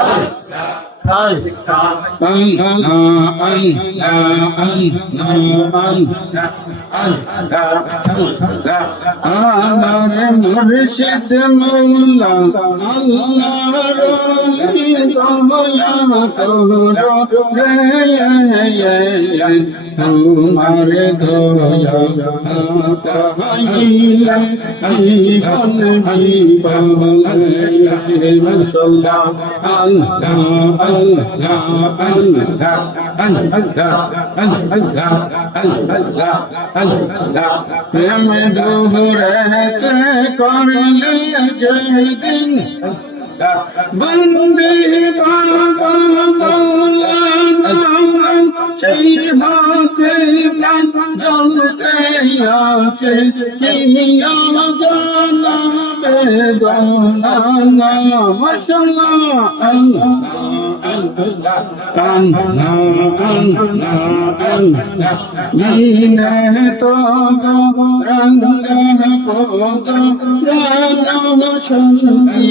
Amém. আমার মুর্শিদ মোল্লা আল্লাহ রলি দমলা করো রে তোমার দয়া জীবন জীবন প্রেম দোহরাতে করলে যেদিন বন্দে বাবা মৌলানা সেই ভাতে প্রাণ জ্বলতে আছে কিয়া জানাবে দনা মশলা আল্লাহ আল্লাহ আল্লাহ আল্লাহ আল্লাহ মিনে তো রঙ্গা পোদ গান সঙ্গী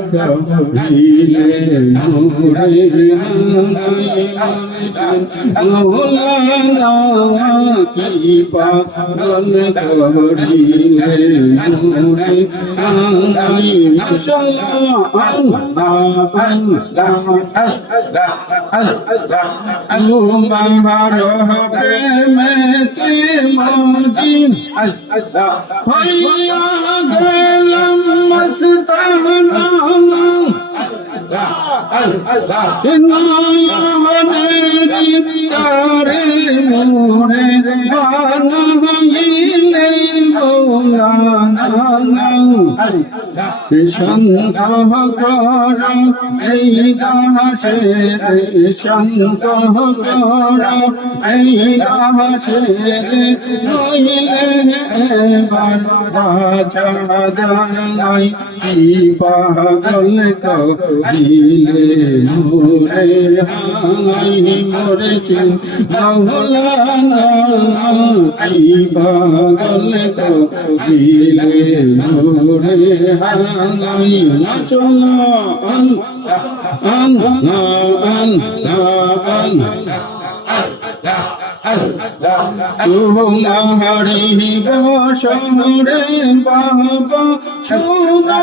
কহিলে মোরে মৌলানা কি পাগল কহিলে মোরে আই তোমার প্রেমেতে মজিন হইয়া মস্তানা তারে মোরে বানাইলে মৌলানা শান্ত কর এই দাসে শান্ত কর এই দাসে নইলে এবার বাঁচা দাই কি কহিলে মোরে হাই মোরে সিং মৌলানা কি পাগল কহিলে মোরে হাই নাচনা আন আন না আন না আন তোমারি বসরে বাবা সোনা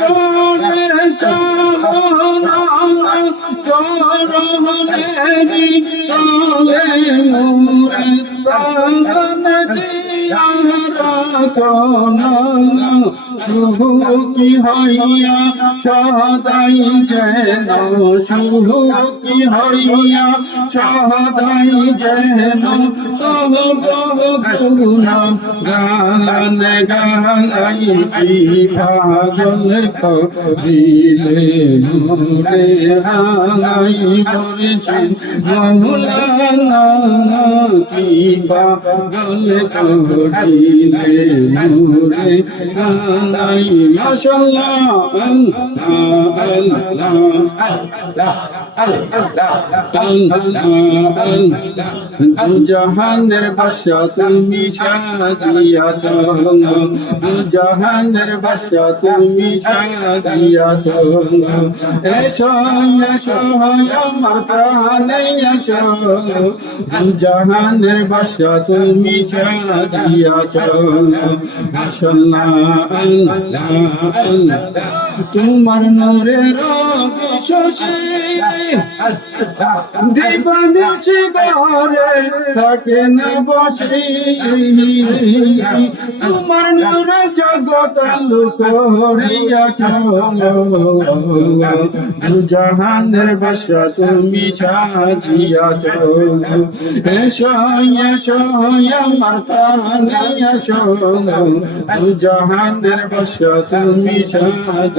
করে চাহনা চরণেরি তলে মুরস্তান দিয়া রাখনা সুখী হইয়া সদাই যেন সুখী হইয়া সদাই যেন তহ গান গাই পাগল করিলে মোরে হাই বলছেন মৌলানা কি পাগল করিলে মোরে হাই মাশাল্লাহ আল্লাহ দু জাহানের বাসা তুমি সাজিয়াছ জাহানের বাসা তুমি সাজিয়াছ এসো এসো আমার প্রাণে এসো জাহানের বাসা তুমি সাজিয়াছ মাশাল্লাহ আল্লাহ আল্লাহ তোমার নূরের শশী। দিবানিশ ঘরে থাকে না বসে। তোমার নূরে জগৎ লোক হরিয়াছ জাহান জাহানের বাসা তুমি সাজিয়াছ। এসো এসো, আমার দু জাহানের বাসা তুমি সাজিয়াছ।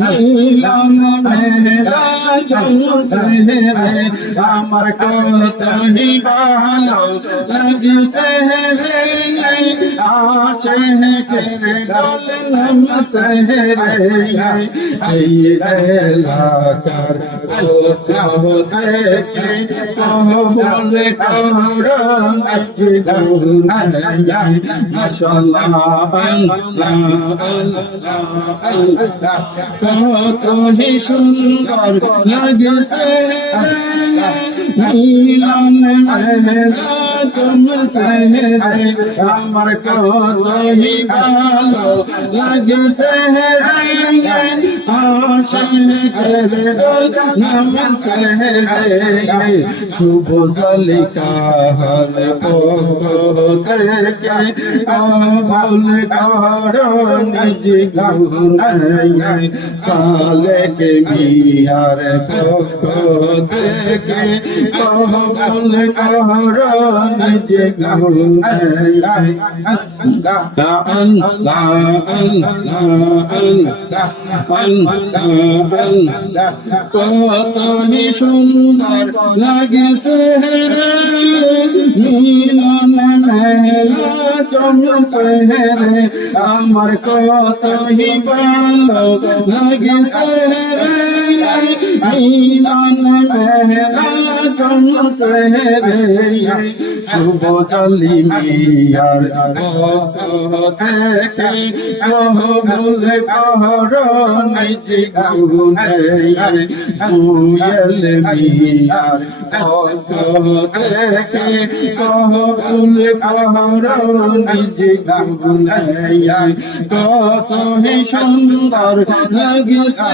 নীলম জমসে আমার কতই ভালো লাগছে রে আশে করে গলম সহরে এই এলাকার কোথাও থেকে কবল করো নাকি গুনাহ মাশাআল্লাহ আল্লাহ আল্লাহ কতই সুন্দর লাগছে। নীলম তুমসে আমার কতই ভালো লাগছে। শুভ নিজ গুনাই সালেক মিয়ার পক্ষ থেকে কবল আল্লাহ কতই সুন্দর লাগছে মিলন মেলা চমসে আমার কতই ভালো লাগছে মিলন মেলা চন্দ্র রে শুভ জালি মিয়ার পক্ষ থেকে কহবুল কহর নিজ গুনে সুয়েল মিয়ার থেকে কহবুল কহর নিজ গুনে কত সুন্দর লাগছে।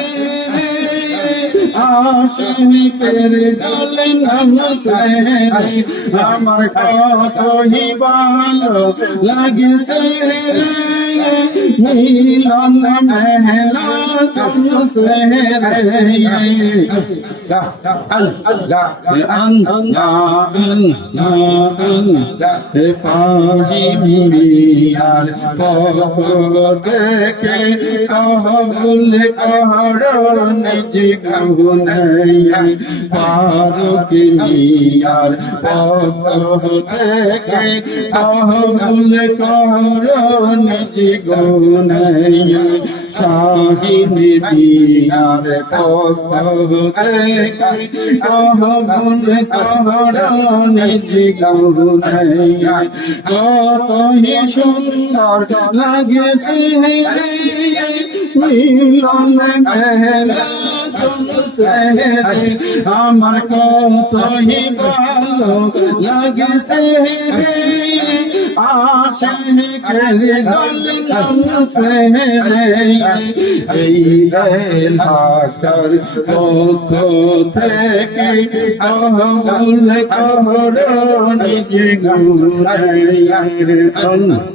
আশিকের দল নমসে আমার কতই ভালো লাগছে মিলন মেহলা থেকে কহবুল কহর নিজ গুনাই ফারুক মিয়ার পক্ষ থেকে কহবুল কহর নিজ গুনাই শাহিন মিয়ার পক্ষ থেকে কহবুল কহর নিজ সুন্দর লাগছে মিলন মেহলা তুমসে Hallelujah. আমার কতই ভালো লাগছে আশিকের গল নমসে এই এলাকার পক্ষ থেকে কহবুল কহর নিজ আল্লাহ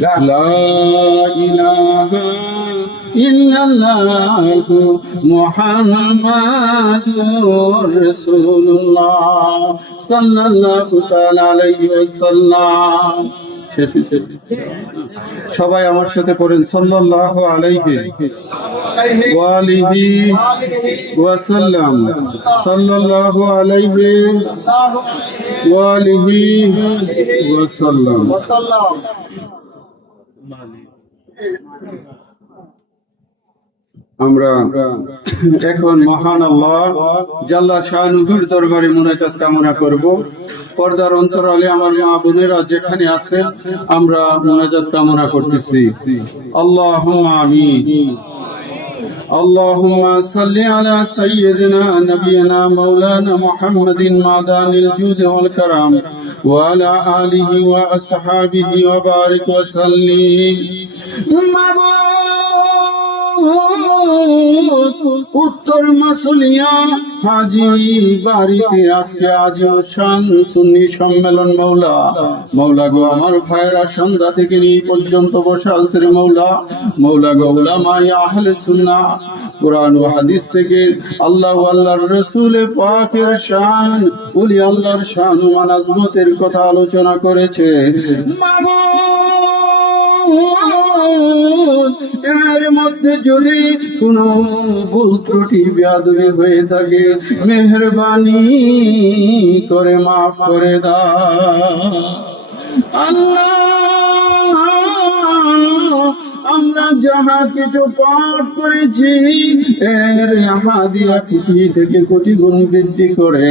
لا إله إلا الله محمد رسول الله صلى الله تعالى عليه وسلم শেষ শেষ সবাই আমার সাথে পড়েন সাল্লাল্লাহু আলাইহি ওয়ালিহি ওয়াসাল্লাম সাল্লাল্লাহু আলাইহি ওয়ালিহি ওয়াসাল্লাম আমরা এখন মহান আল্লাহ জাল্লা শাহনুর দরবারে মুনাজাত কামনা করব। পর্দার অন্তরালে আমার মা বোনেরা যেখানে আছেন আমরা মুনাজাত কামনা করতেছি। আল্লাহ আমিন। اللهم صل على سيدنا نبينا مولانا محمد معدن الجود والكرم وعلى آله وأصحابه وبارك وسلم উত্তর মাসুলিয়া হাজি বাড়িতে আজকে আজ সুন্নি সম্মেলন মৌলা। মৌলা গো আমার ভাইরা সন্ধ্যা থেকে নিয়ে পর্যন্ত বসে আছে মৌলা। মৌলা গো উলামায়ে আহলে সুন্নাহ কোরআন হাদিস থেকে আল্লাহ আল্লাহর রাসূল পাকের শান উলি আল্লাহর শান ও মানাজমতের কথা আলোচনা করেছে। মাবুদ, এর মধ্যে যদি কোনো ভুল ত্রুটি, বেয়াদবি হয়ে থাকে, মেহরবানি করে মাফ করে দা আল্লাহ আমরা যাহা কিছু পাঠ করেছি, এর হাদিয়া থেকে কোটি গুণ বৃদ্ধি করে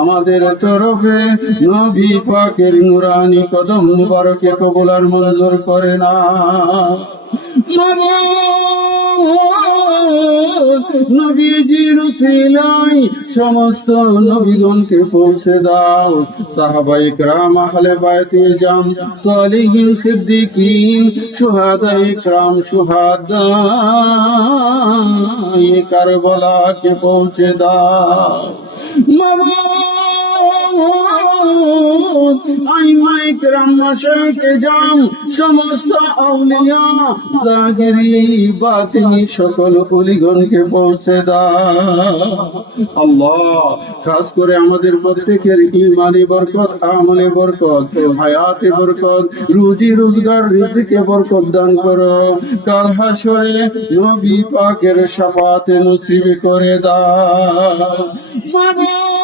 আমাদের তরফে নবী পাকের নুরানি কদম মুবারকে কবুলার মঞ্জুর করে না। নবীজির উসিলাই সমস্ত নবীগণকে পৌঁছে দাও সাহাবাই کرام আহলে বায়তে জাম সালিহিন সিদ্দিকিন শুহাদা کرام শুহাদা ये কারবালা কে পৌঁছে দাও মাবুদ আইমাই کرام মাশাইখে জাম সমস্ত আউলিয়া জাহিরি বাতিনি সকল অলিগণকে পৌঁছে দাও আল্লাহ খাস করে আমাদের প্রত্যেকের ইমানি বরকত আমলে বরকত হায়াতে বরকত রুজি রোজগার রিজিকে বরকত দান করো কাল হাসরে নবী পাকের শাফাতে নসিব করে দাও মাবুদ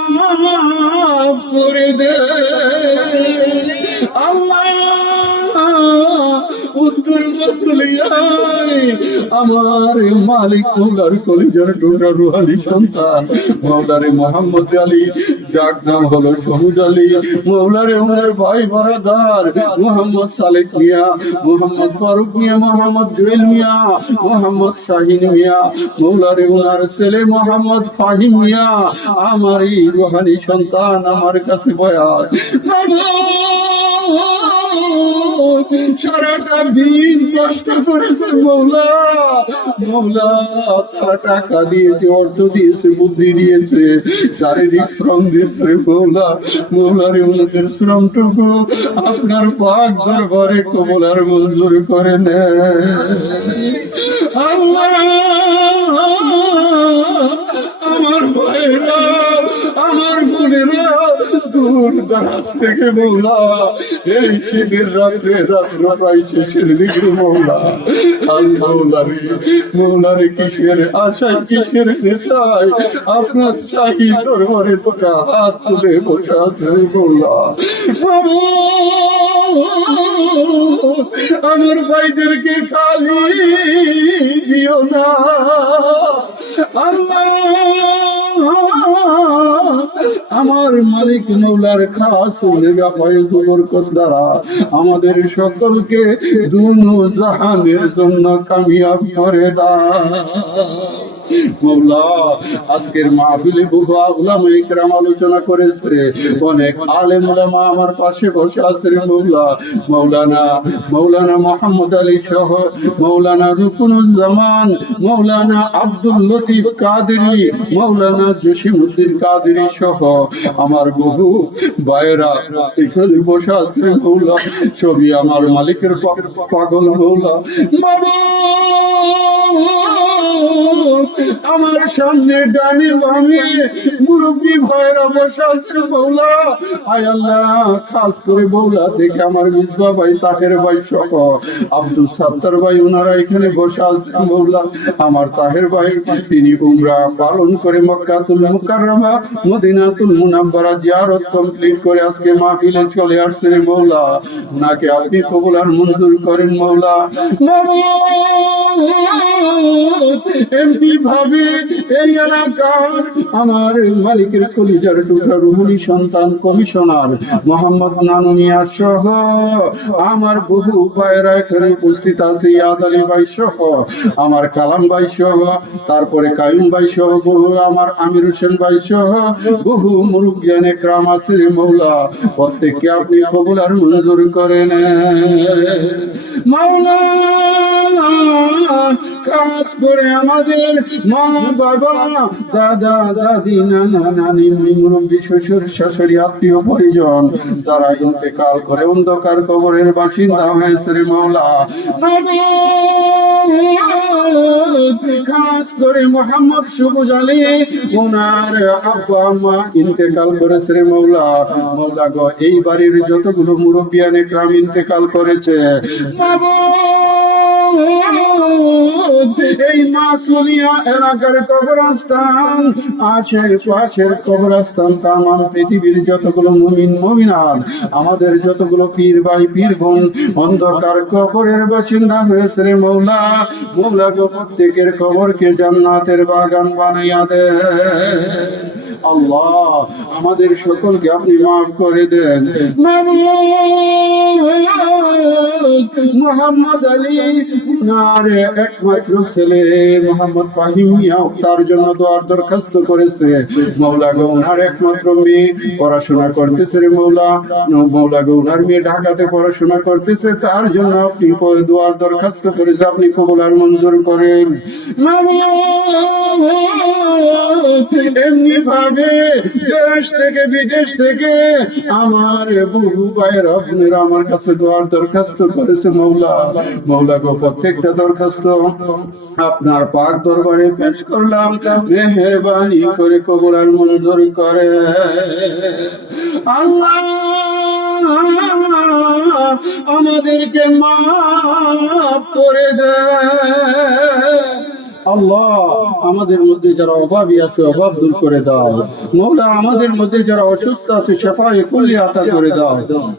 করে মসলিয়ায় আমার মালিক মৌলার কলিজার টুকরা রুহানি সন্তান। মৌলারে মোহাম্মদ আলী, যার নাম হলো সবুজ আলী। মৌলারে ওনার ভাই বরাদার, মোহাম্মদ সালেক মিয়া, মোহাম্মদ ফারুক মিয়া, মোহাম্মদ জুয়েল মিয়া, মোহাম্মদ শাহিন মিয়া। মৌলারে ওনার ছেলে মোহাম্মদ ফাহিম মিয়া, আমার এই রুহানি সন্তান আমার কাছে বয়ার সারাটা দিন কষ্ট করেছে মৌলা। মৌলা, তারা টাকা দিয়েছে, অর্থ দিয়েছে, বুদ্ধি দিয়েছে, শারীরিক শ্রম দিয়েছে মৌলা। মৌলার ওনাদের শ্রমটুকু আপনার পাক দরবারে কমলার মঞ্জুর করে নেয় আমার ভাইরা, আমার বোনেরা দূর দারাজ থেকে মৌলা, এই শীতের রাত্রে রাত্র প্রায় শেষের দিকে মৌলা। আল মৌলারে মৌলারে কিসের আশায়, কিসের নেশায়? আপনার চাহি দরবারে তোটা হাত তুলে বসে আছে মৌলা। বাবু, আমার ভাইদেরকে খালি দিও না। আমার মালিক মৌলার খাস দ্বারা আমাদের সকলকে দুনো জাহানের জন্য কামিয়াবি করে দাও। মৌলা আজকের মাহফিলে বহু উলামা ইকরাম আলোচনা করেছে। অনেক আলেম উলামা আমার পাশে বসে মৌলা মৌলানা মৌলানা মোহাম্মদ আলী সহ মৌলানা রুকুনুজ্জামান মৌলানা আব্দুল লতিফ কাদেরি মৌলানা কাদেরি সহ আমার বহু ভাইয়েরা এখানে বসে আছে মৌলা ছবি আমার মালিকের পাগল মৌলা আমার সামনে ডানে বামে মুরব্বী ভয়েরা বসে বৌলা। আয় আল্লাহ, খাস করে বৌলা থেকে আমার মিসবা ভাই, তাহের ভাই সহ। আব্দুল সাত্তার ভাই ওনারা এখানে বসে আছেন বৌলা। আমার তাহের ভাই, তিনি উমরা পালন করে মক্কাতুল মুকাররমা, মদিনাতুল মুনাব্বারা জিয়ারত কমপ্লিট করে আজকে মাহফিলে চলে আসছেন মৌলা ওনাকে আপনি কবুল আর মঞ্জুর করেন মৌলা এমনি ভাবে এই এলাকার আমার মালিকের কলিজার টুকরা রুহুনি সন্তান কমিশনার মোহাম্মদ নানুমিয়া সহ আমার বহু ভাইয়েরা এখানে উপস্থিত আছে ইয়াদ আলী ভাই সহ, আমার কালাম ভাই সহ, তারপরে কায়ুম ভাই সহ, বহু আমার আমির হোসেন ভাই সহ, বহু মুরব্বিয়ান একরাম আছে মৌলা, প্রত্যেককে আপনি কবুল আর মঞ্জুর করেন। মাওলা কাজ করে আমাদের যারা ইন্তেকাল করে অন্ধকার কবরের বাসিন্দা হয়েছে খাস করে মোহাম্মদ সবুজ আলী আব্বা, আম্মা মৌলা মৌলা গো, এই বাড়ির যতগুলো মুরব্বিয়ান একরাম ইন্তেকাল করেছে। এই মাসুলিয়া এলাকার কবরস্থান আশের পাশের কবরস্থান তামাম পৃথিবীর যতগুলো মুমিন, মুমিনাত, আমাদের যতগুলো পীর ভাই, পীর বোন, অন্ধকার কবরের বাসিন্দা হয়েছে রে মৌলা। মৌলা গো প্রত্যেকের কবরকে জান্নাতের বাগান বানাইয়া দে। আল্লাহ, আমাদের সকলকে আপনি মাফ করে দেন। মোহাম্মদ আলী ওনার একমাত্র ছেলে, মোহাম্মদ ফাহিম মিয়াও তার জন্য দোয়ার দরখাস্ত করেছে। মৌলা গো ওনার একমাত্র মেয়ে পড়াশোনা করতেছে রে মৌলা। মৌলা গো ওনার মেয়ে ঢাকাতে পড়াশোনা করতেছে, তার জন্য আপনি দোয়ার দরখাস্ত করেছে, আপনি কবুল আর মঞ্জুর করেন। এমনি ভাবে দেশ থেকে বিদেশ থেকে আমার বহু ভাইয়ের আপনারা আমার কাছে দোয়ার দরখাস্ত করেছে মৌলা। মৌলা গো, প্রত্যেকটা দরখাস্ত আপনার পাক দরবারে পেশ করলাম। মেহরবানি করে কবুল আর মঞ্জুর করে। আল্লাহ আমাদেরকে মাফ করে দেয় আল্লাহ আমাদের মধ্যে যারা অভাবী আছে, অভাব দূর করে দাও। মৌলা আমাদের মধ্যে যারা অসুস্থ আছে সেফাই কুল্লি আতা করে দাও।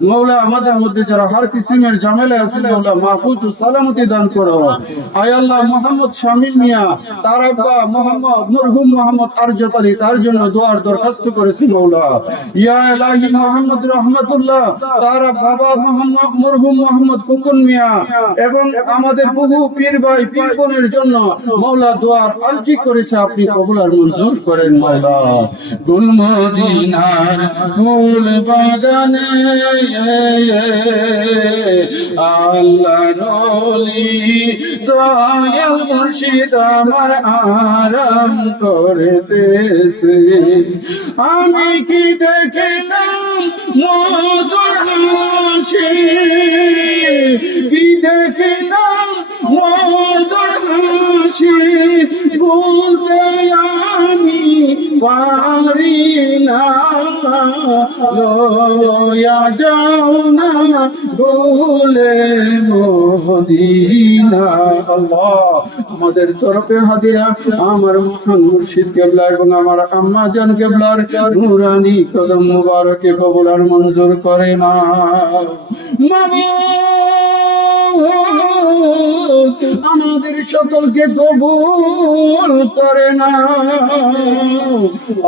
মৌলা আমাদের মধ্যে যারা হার কিসিমের ঝামেলা আছে, মৌলা মাহফুজ সালামতি দান করো। আয় আল্লাহ মোহাম্মদ শামিম মিয়া, তার আব্বা মোহাম্মদ মরহুম মোহাম্মদ আরজত আলী, তার জন্য দোয়ার দরখাস্ত করেছি মৌলা। ইয়া এলাহি মোহাম্মদ রহমতুল্লাহ, তার বাবা মোহাম্মদ মরহুম মোহাম্মদ কুকুন মিয়া, এবং আমাদের বহু পীর ভাই, পীর জন্য মৌলা দোয়ার আর্জি করেছে, আপনি কবুল আর মঞ্জুর করেন মৌলা গুলমদিনার ফুল বাগানে আল্লাহ রলি দয়াল মুর্শিদ আমার আরাম করতেছে। আমি কি দেখিলাম মধুর হাসি? কি দেখিলাম হাসি বলতে আমি পারি না। যাও না বলে মদিনা। আল্লাহ আমাদের তরফে হাদিয়া আমার মহান মুর্শিদ কেবলা এবং আমার আম্মা জান কেবলার নুরানি কদম মুবারকে কবুল মঞ্জুর করে না। মাবুদ, আমাদের সকলকে কবুল করে না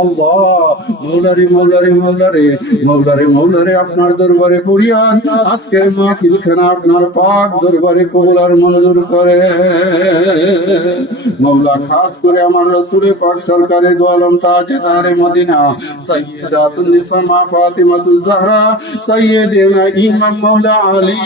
আল্লাহ, মৌলারে মৌলারে মৌলারে মৌলারে মৌলারে আপনার দরবারে পড়িয়ান আজকের মাহফিলখানা আপনার পাক দরবারে কবুল আর মঞ্জুর করে। মৌলা, খাস করে আমার রসুলে পাক সরকারে দোয়ালম তাজে তারে মদিনা। সাইয়েদাতুন নিসা মা ফাতিমাতুল জাহরা। সাইয়েদিনা ইমাম মৌলা আলী।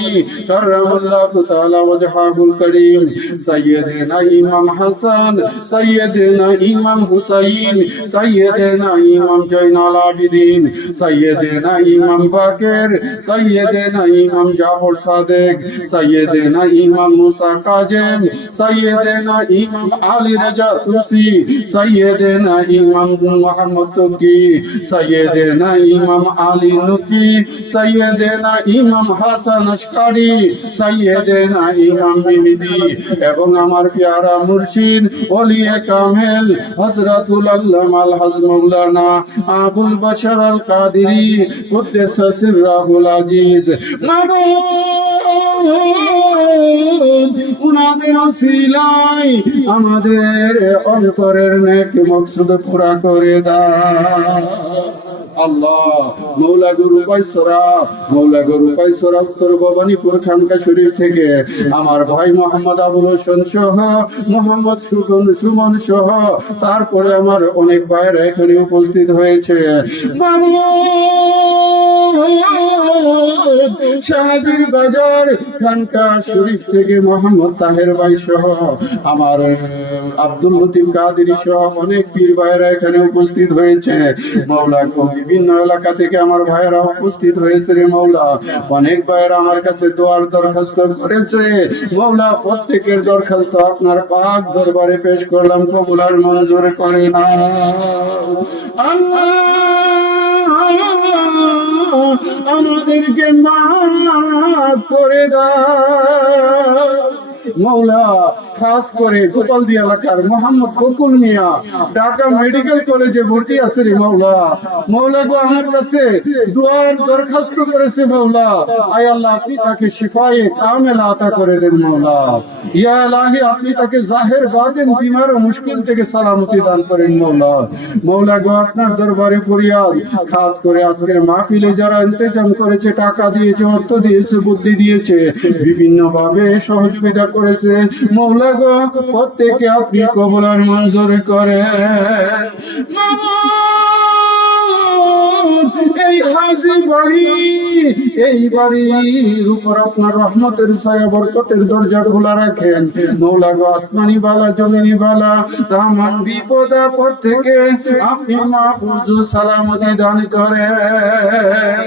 কাররামাল্লাহু তাআলা ওয়াজহাহুল কারীম। हुसैन सैदना इमाम हसन सैदना इमाम हुसैन सैदना इमाम जैनल आबिदीन सैदना इमाम बकर सैदना इमाम जाफ़र सादिक इमाम मूसा काजिम सैदना इमाम इमाम मोहम्मद तुकी सैदना इमाम अशकारी सैदना इमाम मिमिदी এবং আমার পেয়ারা মুর্শিদ ওলিয়ে কামেল হজরতুল আল্লামাল হজ মৌলানা আবুল বশর আল কাদিরি, কুদ্দেস সিররাহুল আজিজ। উনাদের ওসিলায় আমাদের অন্তরের নেক মকসুদ পুরা করে দাও। আল্লাহ। মৌলা গুরু পাইসরা মৌলা গুরু পাইসরা উত্তর ভবানীপুর খানকা শরীফ থেকে। আমার ভাই মোহাম্মদ আবুল হোসেন সহ, মোহাম্মদ সুগন সুমন সহ, তারপরে আমার অনেক ভাইয়েরা এখানে উপস্থিত হয়েছে। শাহাজির বাজার খানকা শরীফ থেকে মোহাম্মদ তাহের ভাই সহ আমার আব্দুল লতিফ কাদিরি সহ অনেক পীর ভাইয়েরা এখানে উপস্থিত হয়েছে। মৌলা বিভিন্ন এলাকা থেকে আমার ভাইয়েরা উপস্থিত হয়েছে রে মৌলা। অনেক ভাইয়েরা আমার কাছে দোয়ার দরখাস্ত করেছে। মৌলা, প্রত্যেকের দরখাস্ত আপনার পাক দরবারে পেশ করলাম, কবুল আর মঞ্জুর করে না। আল্লাহ! আমাদেরকে মাফ করে দাও। মৌলা খাস করে গোপালদি এলাকার মোহাম্মদ বকুল মিয়া, ঢাকা মেডিকেল কলেজে ভর্তি আছে রে মৌলা মৌলা গো, আমার কাছে দুয়ার দরখাস্ত করেছে মৌলা আয় আল্লাহ, আপনি তাকে শিফায়ে কামেল আতা করে দেন মৌলা ইয়া আলাহি, আপনি তাকে জাহের বাদেন, বিমার ও মুশকিল থেকে সালামতি দান করেন মৌলা মৌলা গো, আপনার দরবারে ফরিয়াদ, খাস করে আজকের মাহফিলে যারা ইন্তেজাম করেছে, টাকা দিয়েছে, অর্থ দিয়েছে, বুদ্ধি দিয়েছে বিভিন্ন ভাবে সহযোগিতা করেছে। মৌলা গো, প্রত্যেকে আপনি কবুল আর মঞ্জুর করেন। এই হাজি বাড়ি, এই বাড়ির উপর আপনার রহমতের ছায়া, বরকতের দরজা খোলা রাখেন। মৌলা গো, আসমানি বালা, জমিনি বালা রহমান বিপদ আপদ থেকে আপনি মাহফুজ সালামতি দান করেন।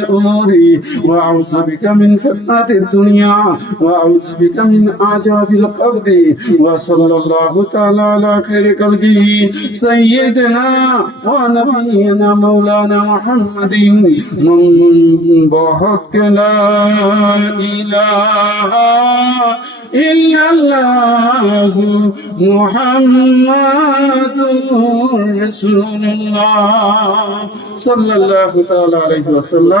الأمور. وأعوذ بك من فتنة الدنيا وأعوذ بك من عذاب القبر. وصلى الله تعالى على خير خلقه سيدنا ونبينا مولانا محمد. من بحق لا إله إلا الله محمد رسول الله. صلى الله تعالى عليه وسلم.